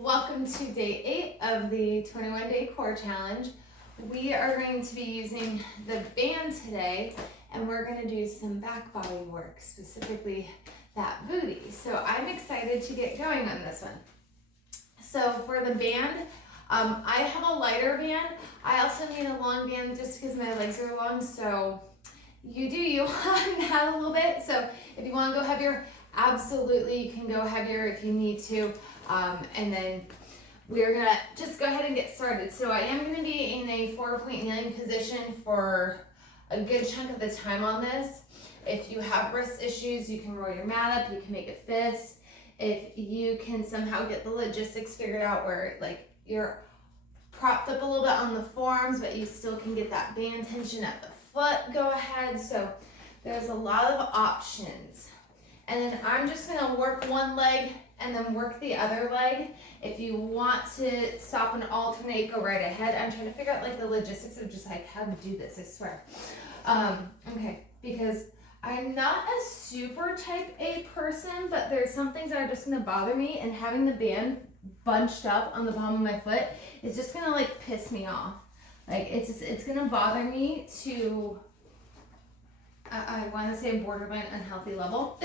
Welcome to day 8 of the 21-day core challenge. We are going to be using the band today, and we're going to do some back body work, specifically that booty. So I'm excited to get going on this one. So for the band, I have a lighter band. I also need a long band just because my legs are long, so you do you on that a little bit. So if you want to go heavier, absolutely you can go heavier if you need to. And then we're gonna just go ahead and get started. So I am gonna be in a 4-point kneeling position for a good chunk of the time on this. If you have wrist issues, you can roll your mat up, you can make a fist. If you can somehow get the logistics figured out where like you're propped up a little bit on the forearms, but you still can get that band tension at the foot, go ahead. So there's a lot of options. And then I'm just gonna work one leg and then work the other leg. If you want to stop and alternate, go right ahead. I'm trying to figure out like the logistics of just like how to do this, I swear. Okay, because I'm not a super type A person, but there's some things that are just gonna bother me, and having the band bunched up on the palm of my foot is just gonna like piss me off. Like it's gonna bother me to, I wanna say borderline unhealthy level.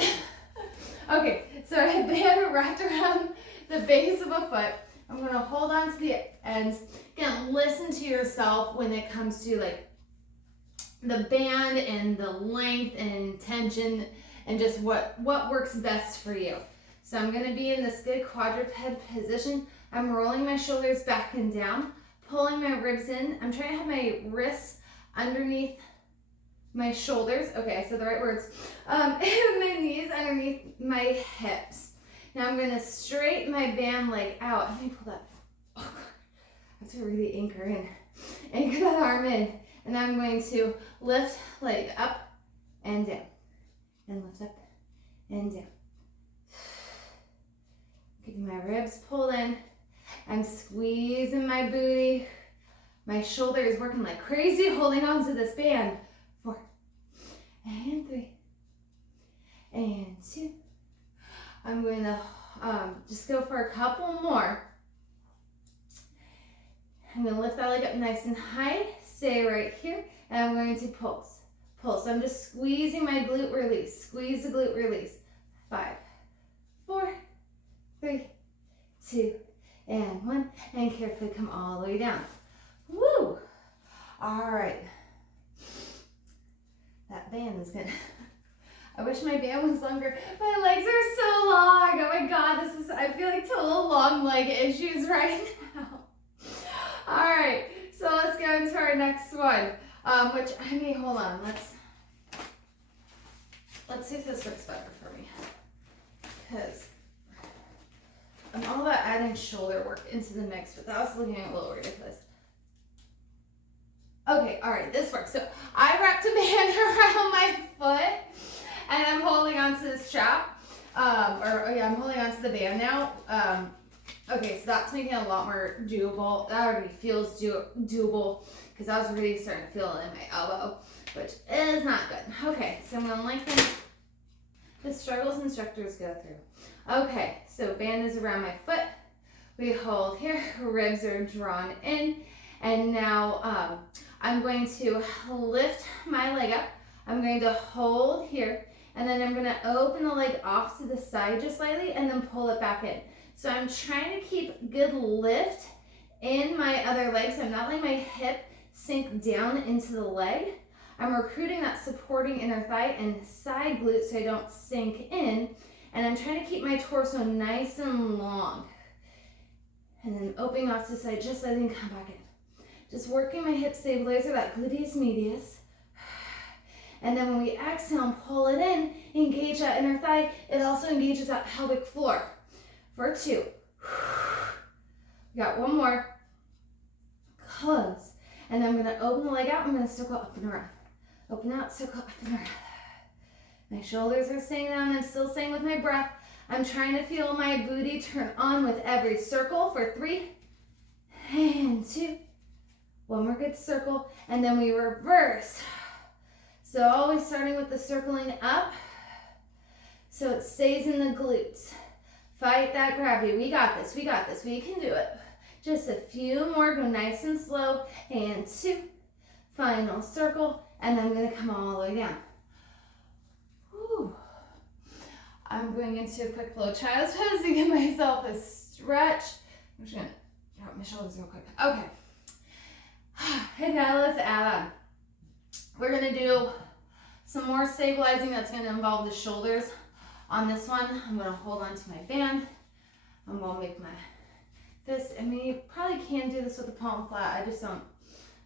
Okay, so I have band wrapped around the base of a foot. I'm gonna hold on to the ends. Again, listen to yourself when it comes to like the band and the length and tension and just what works best for you. So I'm gonna be in this good quadruped position. I'm rolling my shoulders back and down, pulling my ribs in. I'm trying to have my wrists underneath my shoulders, okay, I said the right words, and my knees underneath my hips. Now I'm going to straighten my band leg out. Let me pull that, I have to really anchor that arm in. And then I'm going to lift leg up and down, and lift up and down. Keeping my ribs pulled in. I'm squeezing my booty. My shoulder is working like crazy holding on to this band. 4 and 3 and 2. I'm going to just go for a couple more. I'm going to lift that leg up nice and high, stay right here, and I'm going to pulse. Pulse. I'm just squeezing my glute release. Squeeze the glute release. 5, 4, 3, 2, and 1, and carefully come all the way down. Woo! All right. That band is gonna, I wish my band was longer. My legs are so long. Oh my God, I feel like total long leg issues right now. All right, so let's go into our next one, hold on, let's see if this works better for me. Because I'm all about adding shoulder work into the mix, but that was looking a little ridiculous. Okay, all right, this works. So I wrapped a band around my foot, and I'm holding onto the strap. I'm holding onto the band now. Okay, so that's making it a lot more doable. That already feels doable because I was really starting to feel it in my elbow, which is not good. Okay, so I'm gonna lengthen the struggles instructors go through. Okay, so band is around my foot. We hold here, ribs are drawn in, and now I'm going to lift my leg up. I'm going to hold here, and then I'm going to open the leg off to the side just slightly and then pull it back in. So I'm trying to keep good lift in my other leg, so I'm not letting my hip sink down into the leg. I'm recruiting that supporting inner thigh and side glute so I don't sink in, and I'm trying to keep my torso nice and long. And then opening off to the side just slightly and come back in. Just working my hip stabilizer, that gluteus medius. And then when we exhale and pull it in, engage that inner thigh. It also engages that pelvic floor. For 2. We got one more. Close. And then I'm going to open the leg out. I'm going to circle up and around. Open out, circle up and around. My shoulders are staying down. I'm still staying with my breath. I'm trying to feel my booty turn on with every circle for 3 and 2. One more good circle, and then we reverse. So always starting with the circling up, so it stays in the glutes. Fight that gravity. We got this. We got this. We can do it. Just a few more. Go nice and slow. And 2. Final circle. And then I'm going to come all the way down. Whew. I'm going into a quick flow child's pose to give myself a stretch. I'm just going to drop my shoulders real quick. Okay. And now let's add on. We're going to do some more stabilizing. That's going to involve the shoulders. On this one, I'm going to hold on to my band. I'm going to make my fist. I mean, you probably can do this with the palm flat.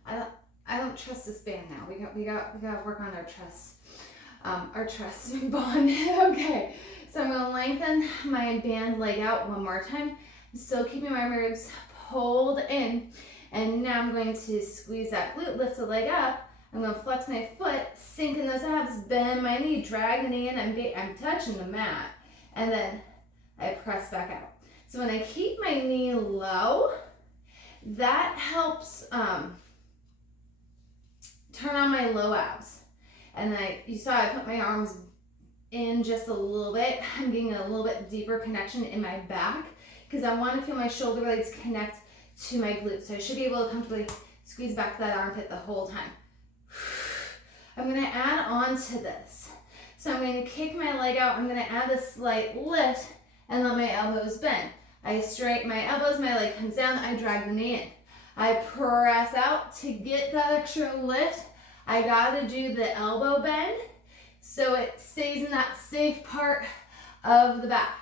I don't trust this band now. We got to work on our trust bond. Okay, so I'm going to lengthen my band leg out one more time. I'm still keeping my ribs pulled in, and now I'm going to squeeze that glute, lift the leg up. I'm going to flex my foot, sink in those abs, bend my knee, drag the knee in. I'm touching the mat, and then I press back out. So when I keep my knee low, that helps turn on my low abs. And you saw I put my arms in just a little bit. I'm getting a little bit deeper connection in my back because I want to feel my shoulder blades connect to my glutes. So I should be able to comfortably squeeze back that armpit the whole time. I'm going to add on to this. So I'm going to kick my leg out. I'm going to add a slight lift and let my elbows bend. I straighten my elbows, my leg comes down, I drag the knee in. I press out to get that extra lift. I got to do the elbow bend so it stays in that safe part of the back.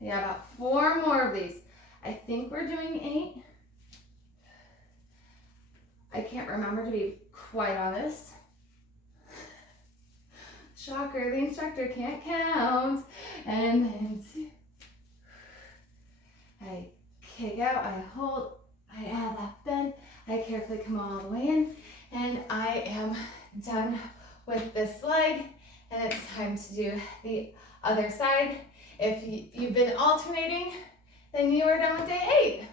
Yeah, about 4 more of these. I think we're doing 8. I can't remember, to be quite honest. Shocker, the instructor can't count. And then 2. I kick out, I hold, I add that bend, I carefully come all the way in, and I am done with this leg, and it's time to do the other side. If you've been alternating, then you are done with day 8.